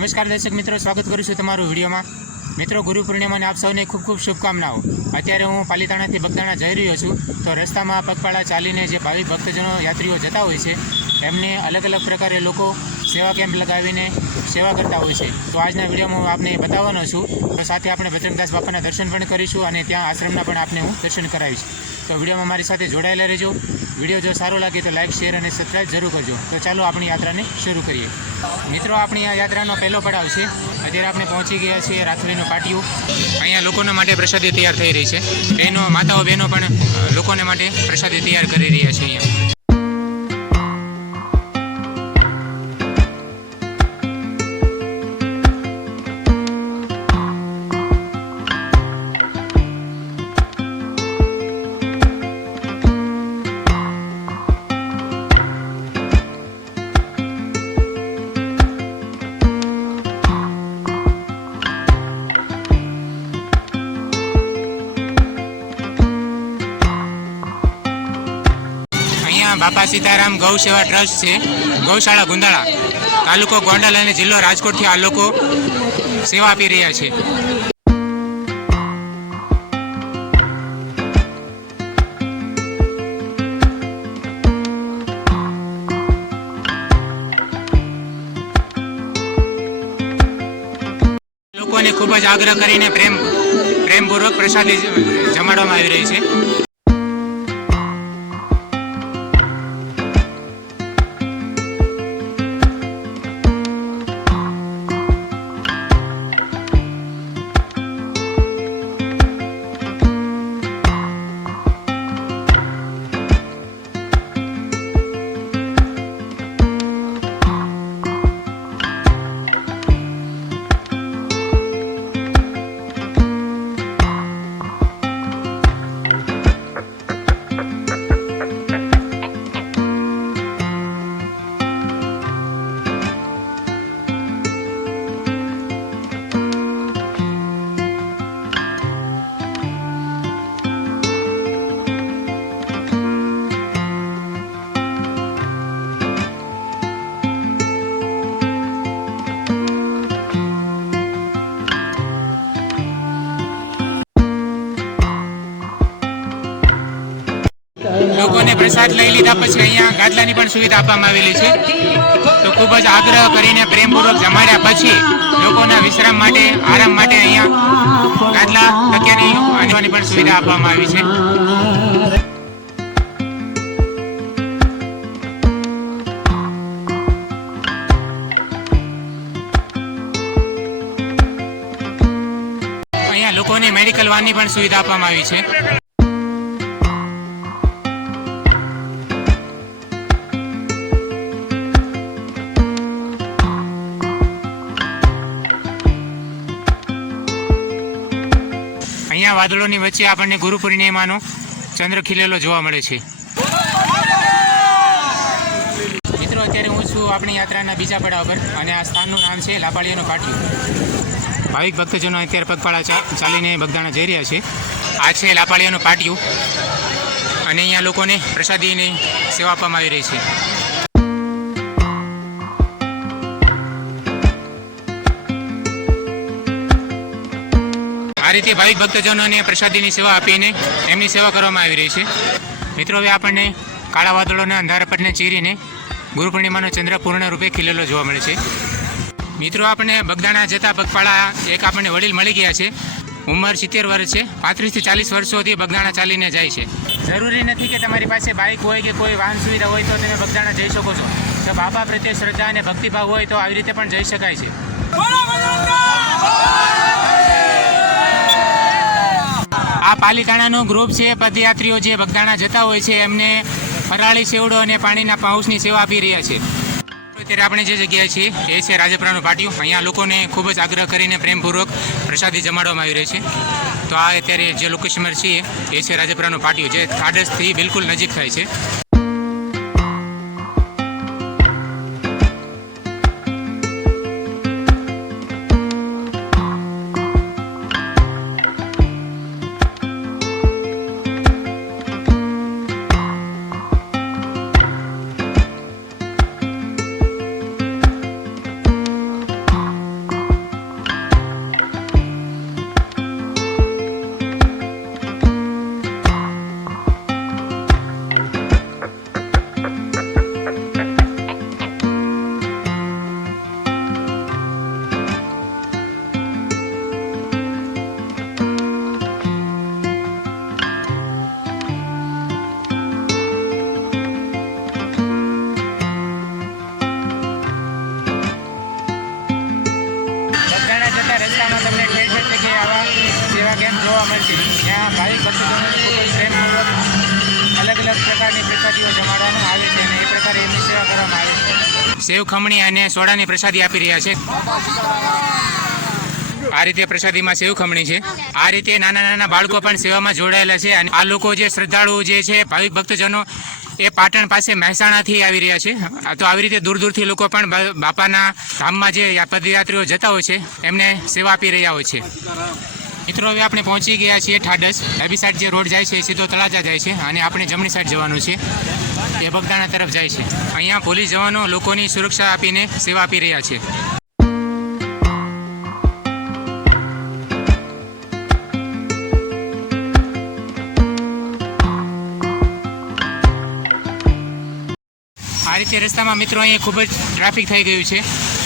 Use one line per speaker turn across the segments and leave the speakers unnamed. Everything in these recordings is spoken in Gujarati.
નમસ્કાર દર્શક મિત્રો, સ્વાગત કરું છું તમારું વિડીયોમાં. મિત્રો, ગુરુ પૂર્ણિમાને આપ સૌને ખૂબ ખૂબ શુભકામનાઓ. અત્યારે હું પાલીતાણાથી બગદાણા જઈ રહ્યો છું, તો રસ્તામાં પગપાળા ચાલીને જે ભાવિક ભક્તજનો, યાત્રીઓ જતા હોય છે, એમને અલગ અલગ પ્રકારે લોકો સેવા કેમ્પ લગાવીને સેવા કરતા હોય છે. તો આજના વિડીયોમાં હું આપને બતાવવાનો છું. તો સાથે આપણે બજરંગદાસ બાપાના દર્શન પણ કરીશું અને ત્યાં આશ્રમના પણ આપને હું દર્શન કરાવીશ. તો વિડીયોમાં મારી સાથે જોડાયેલા રહેજો. વીડિયો જો સારો લાગે તો લાઇક શેર અને સબસ્ક્રાઈબ જરૂર કરજો. તો ચાલો આપણી યાત્રાને શરૂ કરીએ. મિત્રો, આપણી આ યાત્રાનો પહેલો પડાવ છે. અત્યારે આપણે પહોંચી ગયા છીએ રાથડીનું પાટિયું. અહીંયા લોકોના માટે પ્રસાદી તૈયાર થઈ રહી છે. બહેનો, માતાઓ, બહેનો પણ લોકોને માટે પ્રસાદી તૈયાર કરી રહ્યા છે અહીંયા. સીતારામ ગૌ સેવા ટ્રસ્ટ છે, ગૌશાળા ગુંદાળા, તાલુકો ગોંડલ અને જિલ્લો રાજકોટથી આ લોકો સેવા આપી રહ્યા છે. લોકોને ખૂબ જ આગ્રહ કરીને પ્રેમ, પ્રેમપૂર્વક પ્રસાદી જમાડવામાં આવી રહી છે. લોકોને પ્રસાદ લઈ લીધા પછી અહીંયા ગાદલાની પણ સુવિધા આપવામાં આવેલી છે. તો ખૂબ જ આગ્રહ કરીને પ્રેમપૂર્વક જમાડ્યા પછી લોકોના વિશ્રામ માટે, આરામ માટે અહીંયા ગાદલા તકિયાની આનવાની પણ સુવિધા આપવામાં આવી છે. લોકોને મેડિકલ વાનની પણ સુવિધા આપવામાં આવી છે. અહીંયા વાદળોની વચ્ચે આપણને ગુરુ પૂર્ણિમાનો ચંદ્ર ખીલેલો જોવા મળે છે. મિત્રો, અત્યારે હું છું આપણી યાત્રાના બીજા પડાવ પર અને આ સ્થાનનું નામ છે લાપાળીયાનું પાટિયું. ભાવિક ભક્તજનો અત્યારે પગપાળા ચાલીને બગદાણા જઈ રહ્યા છે. આ છે લાપાળીયાનું પાટિયું અને અહીંયા લોકોને પ્રસાદીની સેવા આપવામાં આવી રહી છે. રીતે ભાવિક ભક્તજનોને પ્રસાદીની સેવા આપીને એમની સેવા કરવામાં આવી રહી છે. મિત્રો, હવે આપણને કાળા વાદળોના અંધારપટને ચીરીને ગુરુ પૂર્ણિમાનો ચંદ્ર પૂર્ણ રૂપે ખીલેલો જોવા મળે છે. મિત્રો, આપણે બગદાણા જતા પગપાળા એક આપણને વડીલ મળી ગયા છે. ઉંમર સિત્તેર વર્ષ છે. પાંત્રીસથી ચાલીસ વર્ષોથી બગદાણા ચાલીને જાય છે. જરૂરી નથી કે તમારી પાસે બાઇક હોય કે કોઈ વાહન સુવિધા હોય તો તમે બગદાણા જઈ શકો છો. જો બાબા પ્રત્યે શ્રદ્ધા અને ભક્તિભાવ હોય તો આવી રીતે પણ જઈ શકાય છે. આ પાલીતાણાનું ગ્રુપ છે, પદયાત્રીઓ જે બગદાણા જતા હોય છે, એમને ફરાળી સેવડો અને પાણીના પાઉસની સેવા આપી રહ્યા છે. અત્યારે આપણે જે જગ્યાએ છીએ, એ છે રાજપરાનું પાટિયું. અહીંયા લોકોને ખૂબ જ આગ્રહ કરીને પ્રેમપૂર્વક પ્રસાદી જમાડવામાં આવી રહી છે. તો આ અત્યારે જે લોકેશન છીએ, એ છે રાજપરાનું પાટિયું, જે થાડસથી બિલકુલ નજીક થાય છે. સેવ ખમણી અને સોડાની પ્રસાદી આપી રહ્યા છે. આ રીતે પ્રસાદીમાં સેવ ખમણી છે. આ રીતે નાના નાના બાળકો પણ સેવામાં જોડાયેલા છે અને આ લોકો જે શ્રદ્ધાળુઓ જે છે, ભાવિક ભક્તજનો, એ પાટણ પાસે મહેસાણાથી આવી રહ્યા છે. તો આવી રીતે દૂર દૂરથી લોકો પણ બાપાના ધામમાં જે પદયાત્રીઓ જતા હોય છે, એમને સેવા આપી રહ્યા હોય છે. મિત્રો, હવે આપણે પહોંચી ગયા છીએ ઠાડસ. ડાબી સાઈડ જે રોડ જાય છે સીધો તળાજા જાય છે અને આપણે જમણી સાઈડ જવાનું છે. એ બગદાણા તરફ જાય છે. અહીંયા પોલીસ જવાનો લોકોની સુરક્ષા આપીને સેવા આપી રહ્યા છે. આ રીતે રસ્તામાં મિત્રો, અહીંયા ખૂબ જ ટ્રાફિક થઈ ગયું છે.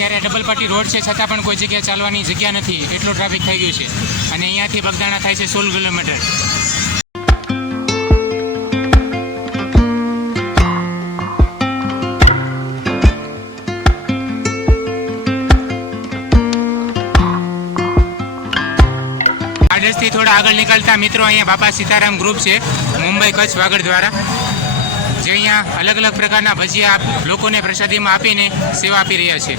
અત્યારે ડબલ પાટી રોડ છે, છતાં પણ કોઈ જગ્યાએ ચાલવાની જગ્યા નથી. એટલો ટ્રાફિક થઈ ગયું છે. અને અહીંયાથી બગદાણા થાય છે સોળ કિલોમીટર. આડસથી થોડા આગળ નીકળતા મિત્રો અહીંયા બાપા સીતારામ ગ્રુપ છે, મુંબઈ કચ્છ વાગડ દ્વારા. જે અહીંયા અલગ અલગ પ્રકારના ભજીયા લોકોને પ્રસાદીમાં આપીને સેવા આપી રહ્યા છે.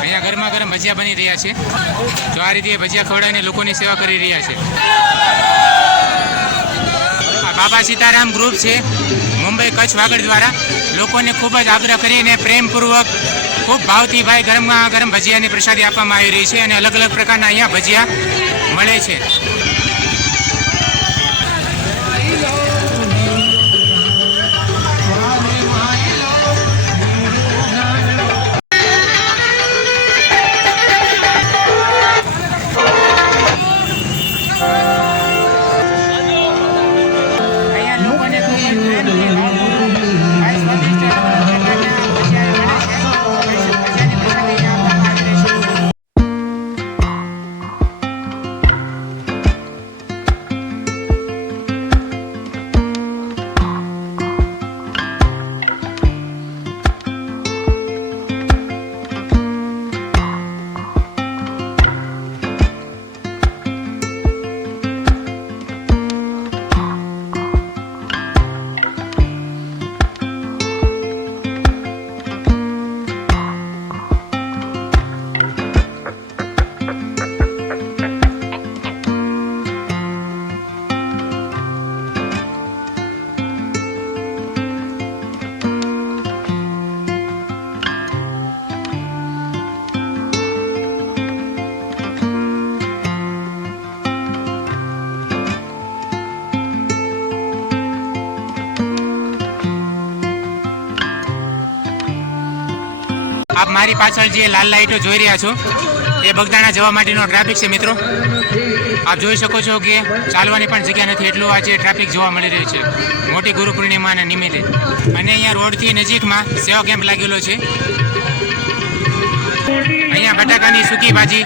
અહીંયા ગરમા ગરમ ભજીયા બની રહ્યા છે. તો આ રીતે ભજીયા ખવડાવીને લોકોની સેવા કરી રહ્યા છે. બાબા સીતારામ ગ્રુપ છે, મુંબઈ કચ્છ વાગડ દ્વારા. લોકોને ખૂબ જ આગ્રહ કરીને પ્રેમપૂર્વક, ખૂબ ભાવથી ભાઈ ગરમમાં ગરમ ભજીયાની પ્રસાદી આપવામાં આવી રહી છે અને અલગ અલગ પ્રકારના અહીંયા ભજીયા મળે છે. મારી પાછળ જે લાલ લાઈટો જોઈ રહ્યા છો, એ બગદાણા જવા માટેનો ટ્રાફિક છે મિત્રો. આપ જોઈ શકો છો કે ચાલવાની પણ જગ્યા નથી, એટલું આજે ટ્રાફિક જોવા મળી રહ્યું છે. મોટી ગુરુ પૂર્ણિમાના નિમિત્તે. અને અહીંયા રોડથી નજીકમાં સેવા કેમ્પ લાગેલો છે. અહીંયા બટાકાની સૂકી ભાજી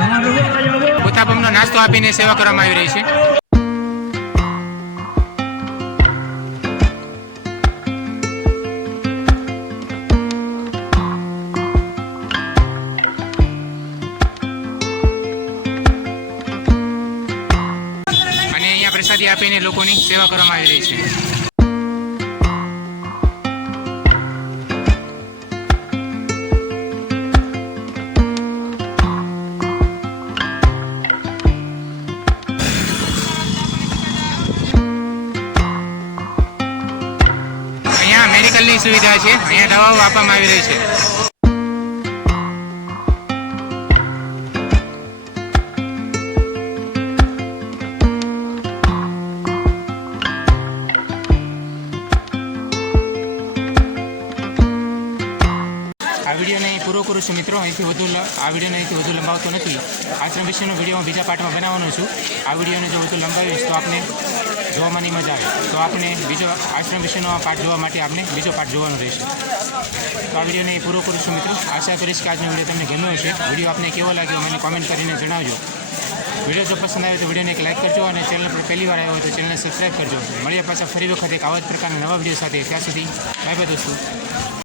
ઉતાપમનો નાસ્તો આપીને સેવા કરવામાં આવી રહી છે. આપીને લોકોની સેવા કરવામાં આવી રહી છે. સુવિધા છે. અહીંયા દવાઓ આપવામાં આવી રહી છે. કરું છું મિત્રો. અહીંથી વધુ આ વિડીયોને અહીંથી વધુ લંબાવતો નથી. આશ્રમ વિશેનો વીડિયો હું બીજા પાર્ટમાં બનાવવાનો છું. આ વિડીયોને જો વધુ લંબાવીશ તો આપને જોવામાં નહીં મજા આવે. તો આપણે બીજો આશ્રમ વિશેનો પાર્ટ જોવા માટે આપણે બીજો પાર્ટ જોવાનો રહેશે. તો આ વિડીયોને પૂરો કરું મિત્રો. આશા કરીશ કે આજનો વીડિયો તમને ગમ્યો હશે. વીડિયો આપને કેવો લાગ્યો મને કોમેન્ટ કરીને જણાવજો. વીડિયો જો પસંદ આવે તો વિડીયોને એક લાઇક કરજો અને ચેનલ પર પહેલી વાર આવ્યો તો ચેનલને સબસ્ક્રાઈબ કરજો. મળીએ પાછા ફરી વખત એક આવા જ પ્રકારના નવા વીડિયો સાથે. ત્યાં સુધી બાય બાય દોસ્તો.